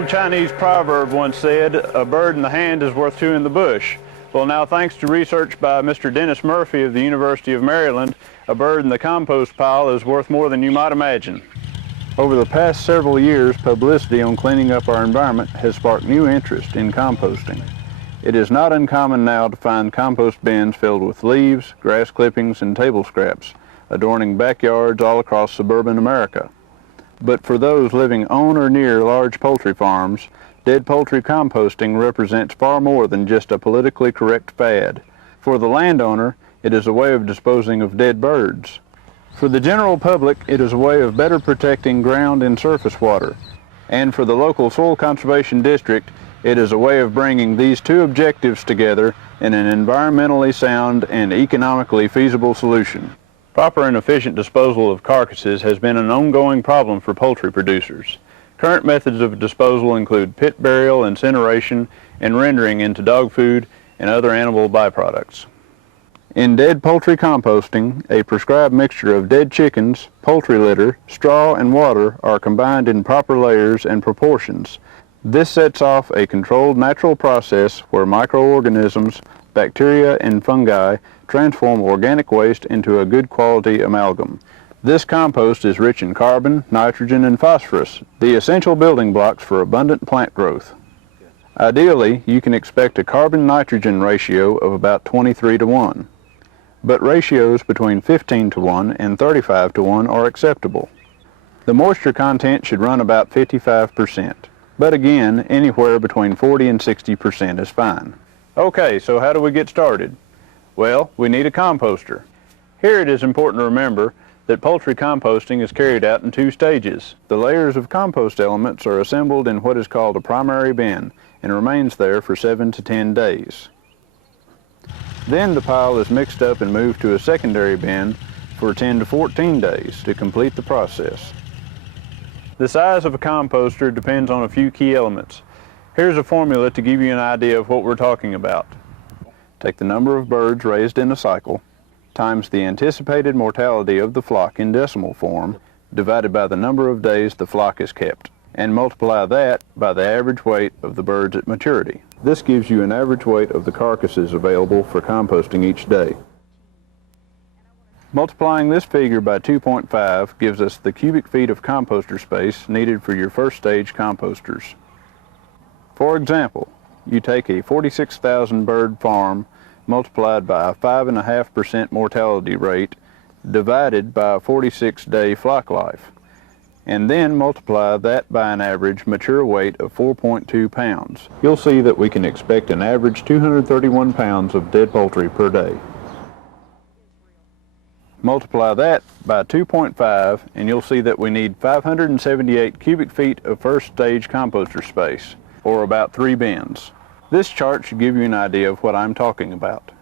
old Chinese proverb once said, "A bird in the hand is worth two in the bush." Well, now thanks to research by Mr. Dennis Murphy of the University of Maryland, a bird in the compost pile is worth more than you might imagine. Over the past several years, publicity on cleaning up our environment has sparked new interest in composting. It is not uncommon now to find compost bins filled with leaves, grass clippings, and table scraps, adorning backyards all across suburban America. But for those living on or near large poultry farms, dead poultry composting represents far more than just a politically correct fad. For the landowner, it is a way of disposing of dead birds. For the general public, it is a way of better protecting ground and surface water. And for the local soil conservation district, it is a way of bringing these two objectives together in an environmentally sound and economically feasible solution. Proper and efficient disposal of carcasses has been an ongoing problem for poultry producers. Current methods of disposal include pit burial, incineration, and rendering into dog food and other animal byproducts. In dead poultry composting, a prescribed mixture of dead chickens, poultry litter, straw, and water are combined in proper layers and proportions. This sets off a controlled natural process where microorganisms, bacteria, and fungi transform organic waste into a good quality amalgam. This compost is rich in carbon, nitrogen, and phosphorus, the essential building blocks for abundant plant growth. Ideally, you can expect a carbon-nitrogen ratio of about 23:1, but ratios between 15:1 and 35:1 are acceptable. The moisture content should run about 55%, but again, anywhere between 40 and 60% is fine. Okay, so how do we get started? Well, we need a composter. Here it is important to remember that poultry composting is carried out in two stages. The layers of compost elements are assembled in what is called a primary bin and remains there for 7 to 10 days. Then the pile is mixed up and moved to a secondary bin for 10 to 14 days to complete the process. The size of a composter depends on a few key elements. Here's a formula to give you an idea of what we're talking about. Take the number of birds raised in a cycle, times the anticipated mortality of the flock in decimal form, divided by the number of days the flock is kept, and multiply that by the average weight of the birds at maturity. This gives you an average weight of the carcasses available for composting each day. Multiplying this figure by 2.5 gives us the cubic feet of composter space needed for your first stage composters. For example, you take a 46,000 bird farm multiplied by a 5.5% mortality rate divided by a 46-day flock life, and then multiply that by an average mature weight of 4.2 pounds. You'll see that we can expect an average 231 pounds of dead poultry per day. Multiply that by 2.5 and you'll see that we need 578 cubic feet of first stage composter space, or about 3 bins. This chart should give you an idea of what I'm talking about.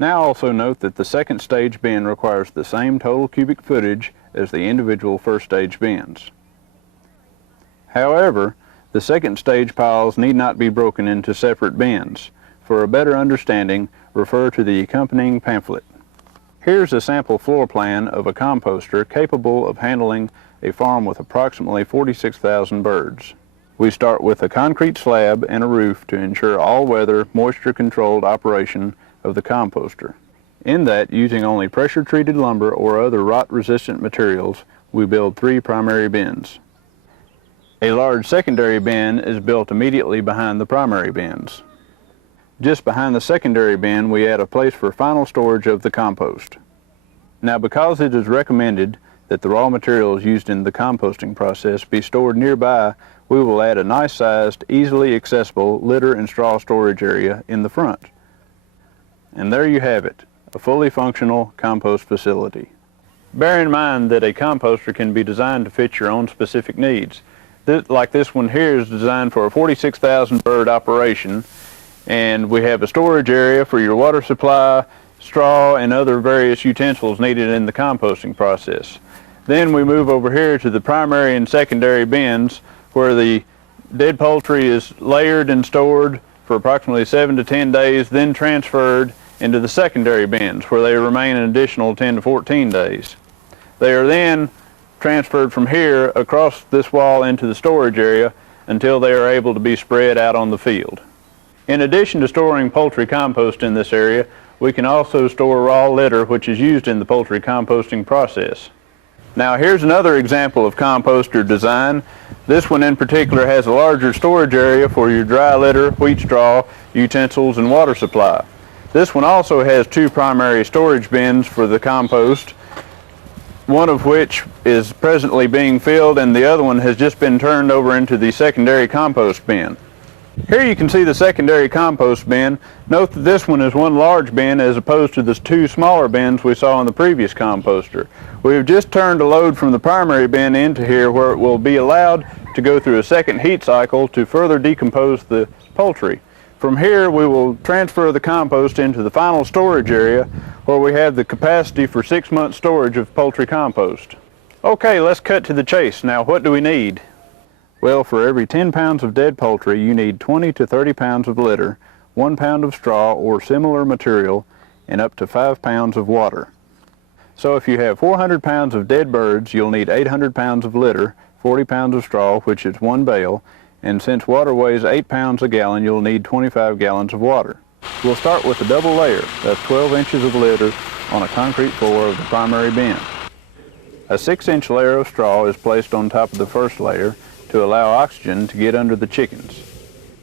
Now also note that the second stage bin requires the same total cubic footage as the individual first stage bins. However, the second stage piles need not be broken into separate bins. For a better understanding, refer to the accompanying pamphlet. Here's a sample floor plan of a composter capable of handling a farm with approximately 46,000 birds. We start with a concrete slab and a roof to ensure all-weather, moisture-controlled operation of the composter. In that, using only pressure-treated lumber or other rot-resistant materials, we build 3 primary bins. A large secondary bin is built immediately behind the primary bins. Just behind the secondary bin, we add a place for final storage of the compost. Now, because it is recommended that the raw materials used in the composting process be stored nearby, we will add a nice-sized, easily accessible litter and straw storage area in the front. And there you have it, a fully functional compost facility. Bear in mind that a composter can be designed to fit your own specific needs. Like this one here is designed for a 46,000 bird operation, and we have a storage area for your water supply, straw, and other various utensils needed in the composting process. Then we move over here to the primary and secondary bins where the dead poultry is layered and stored for approximately 7 to 10 days, then transferred into the secondary bins where they remain an additional 10 to 14 days. They are then transferred from here across this wall into the storage area until they are able to be spread out on the field. In addition to storing poultry compost in this area, we can also store raw litter which is used in the poultry composting process. Now here's another example of composter design. This one in particular has a larger storage area for your dry litter, wheat straw, utensils, and water supply. This one also has two primary storage bins for the compost, one of which is presently being filled and the other one has just been turned over into the secondary compost bin. Here you can see the secondary compost bin. Note that this one is one large bin as opposed to the two smaller bins we saw in the previous composter. We've just turned a load from the primary bin into here where it will be allowed to go through a second heat cycle to further decompose the poultry. From here we will transfer the compost into the final storage area where we have the capacity for 6 months storage of poultry compost. Okay, let's cut to the chase. Now what do we need? Well, for every 10 pounds of dead poultry, you need 20 to 30 pounds of litter, 1 pound of straw or similar material, and up to 5 pounds of water. So if you have 400 pounds of dead birds, you'll need 800 pounds of litter, 40 pounds of straw, which is 1 bale, and since water weighs 8 pounds a gallon, you'll need 25 gallons of water. We'll start with a double layer. That's 12 inches of litter on a concrete floor of the primary bin. A 6-inch layer of straw is placed on top of the first layer to allow oxygen to get under the chickens.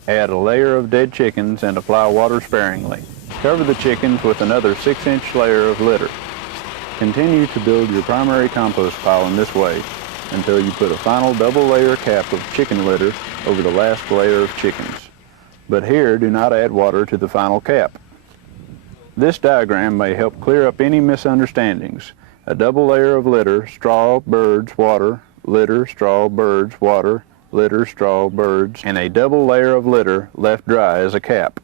Add a layer of dead chickens and apply water sparingly. Cover the chickens with another 6-inch layer of litter. Continue to build your primary compost pile in this way until you put a final double layer cap of chicken litter over the last layer of chickens. But here, do not add water to the final cap. This diagram may help clear up any misunderstandings. A double layer of litter, straw, birds, water, litter, straw, birds, water, litter, straw, birds, and a double layer of litter left dry as a cap.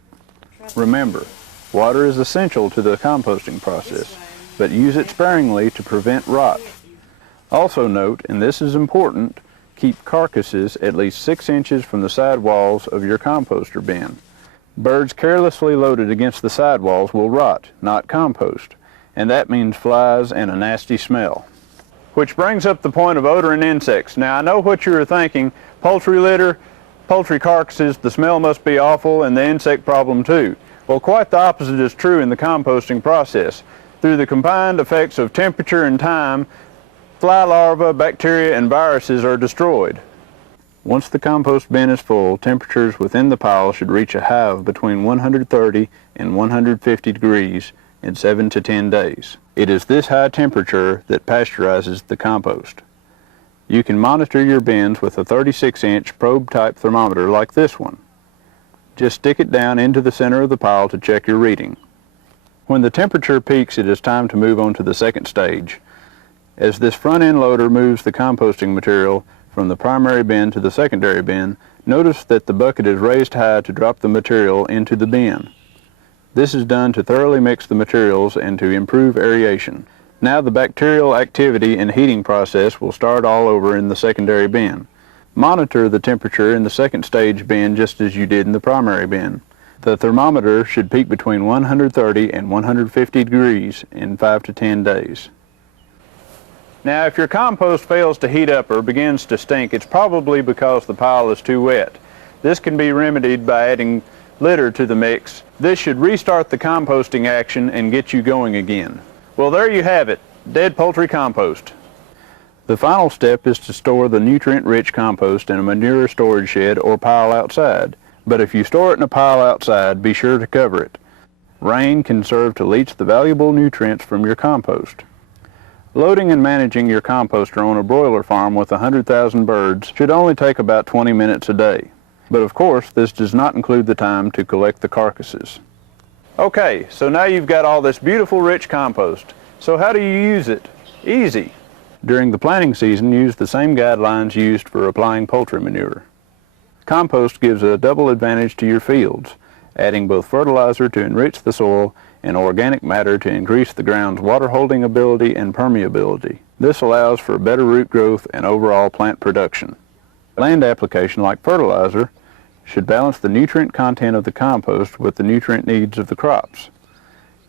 Remember, water is essential to the composting process, but use it sparingly to prevent rot. Also note, and this is important, keep carcasses at least 6 inches from the side walls of your composter bin. Birds carelessly loaded against the side walls will rot, not compost, and that means flies and a nasty smell. Which brings up the point of odor and insects. Now I know what you are thinking, poultry litter, poultry carcasses, the smell must be awful and the insect problem too. Well, quite the opposite is true in the composting process. Through the combined effects of temperature and time, fly larvae, bacteria, and viruses are destroyed. Once the compost bin is full, temperatures within the pile should reach a high of between 130 and 150 degrees in 7 to 10 days. It is this high temperature that pasteurizes the compost. You can monitor your bins with a 36-inch probe-type thermometer like this one. Just stick it down into the center of the pile to check your reading. When the temperature peaks, it is time to move on to the second stage. As this front-end loader moves the composting material from the primary bin to the secondary bin, notice that the bucket is raised high to drop the material into the bin. This is done to thoroughly mix the materials and to improve aeration. Now the bacterial activity and heating process will start all over in the secondary bin. Monitor the temperature in the second stage bin just as you did in the primary bin. The thermometer should peak between 130 and 150 degrees in 5 to 10 days. Now if your compost fails to heat up or begins to stink, it's probably because the pile is too wet. This can be remedied by adding litter to the mix. This should restart the composting action and get you going again. Well, there you have it, dead poultry compost. The final step is to store the nutrient-rich compost in a manure storage shed or pile outside. But if you store it in a pile outside, be sure to cover it. Rain can serve to leach the valuable nutrients from your compost. Loading and managing your composter on a broiler farm with 100,000 birds should only take about 20 minutes a day. But of course, this does not include the time to collect the carcasses. Okay, so now you've got all this beautiful rich compost. So how do you use it? Easy. During the planting season, use the same guidelines used for applying poultry manure. Compost gives a double advantage to your fields, adding both fertilizer to enrich the soil and organic matter to increase the ground's water-holding ability and permeability. This allows for better root growth and overall plant production. Land application like fertilizer should balance the nutrient content of the compost with the nutrient needs of the crops.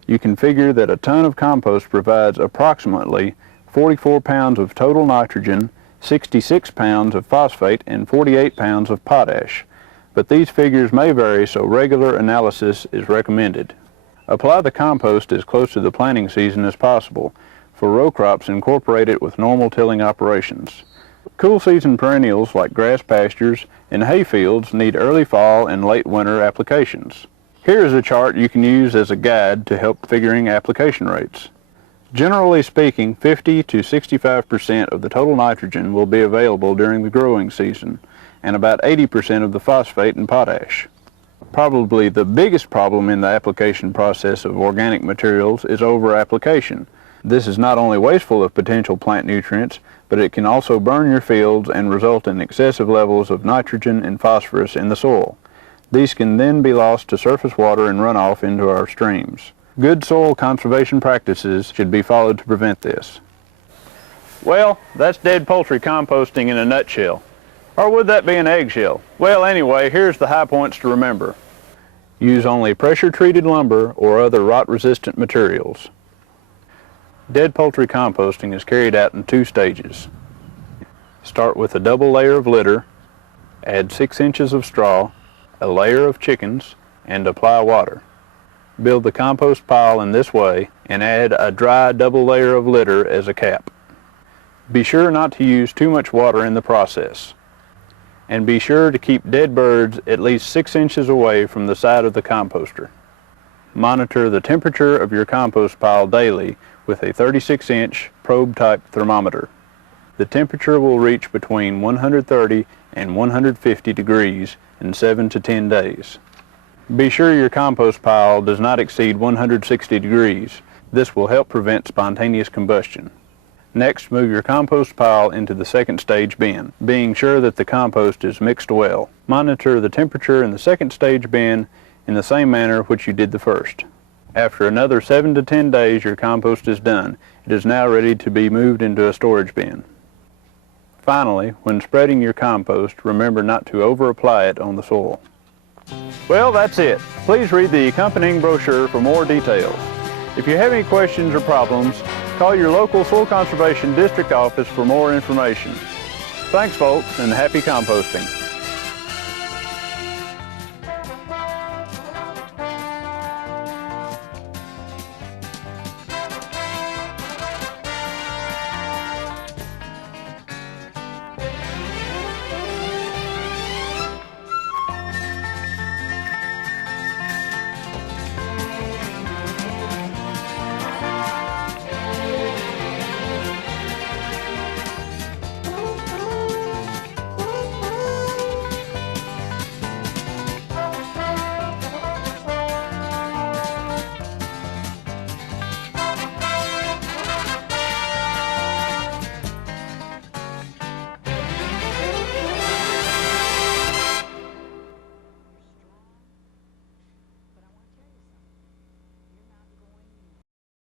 You can figure that a ton of compost provides approximately 44 pounds of total nitrogen, 66 pounds of phosphate, and 48 pounds of potash. But these figures may vary, so regular analysis is recommended. Apply the compost as close to the planting season as possible. For row crops, incorporate it with normal tilling operations. Cool season perennials like grass pastures and hay fields need early fall and late winter applications. Here is a chart you can use as a guide to help figuring application rates. Generally speaking, 50 to 65% of the total nitrogen will be available during the growing season, and about 80% of the phosphate and potash. Probably the biggest problem in the application process of organic materials is over-application. This is not only wasteful of potential plant nutrients, but it can also burn your fields and result in excessive levels of nitrogen and phosphorus in the soil. These can then be lost to surface water and run off into our streams. Good soil conservation practices should be followed to prevent this. Well, that's dead poultry composting in a nutshell. Or would that be an eggshell? Well, anyway, here's the high points to remember. Use only pressure-treated lumber or other rot-resistant materials. Dead poultry composting is carried out in 2 stages. Start with a double layer of litter, add 6 inches of straw, a layer of chickens, and apply water. Build the compost pile in this way and add a dry double layer of litter as a cap. Be sure not to use too much water in the process. And be sure to keep dead birds at least 6 inches away from the side of the composter. Monitor the temperature of your compost pile daily with a 36-inch probe-type thermometer. The temperature will reach between 130 and 150 degrees in 7 to 10 days. Be sure your compost pile does not exceed 160 degrees. This will help prevent spontaneous combustion. Next, move your compost pile into the second stage bin, being sure that the compost is mixed well. Monitor the temperature in the second stage bin in the same manner which you did the first. After another 7 to 10 days, your compost is done. It is now ready to be moved into a storage bin. Finally, when spreading your compost, remember not to over-apply it on the soil. Well, that's it. Please read the accompanying brochure for more details. If you have any questions or problems, call your local Soil Conservation District office for more information. Thanks, folks, and happy composting.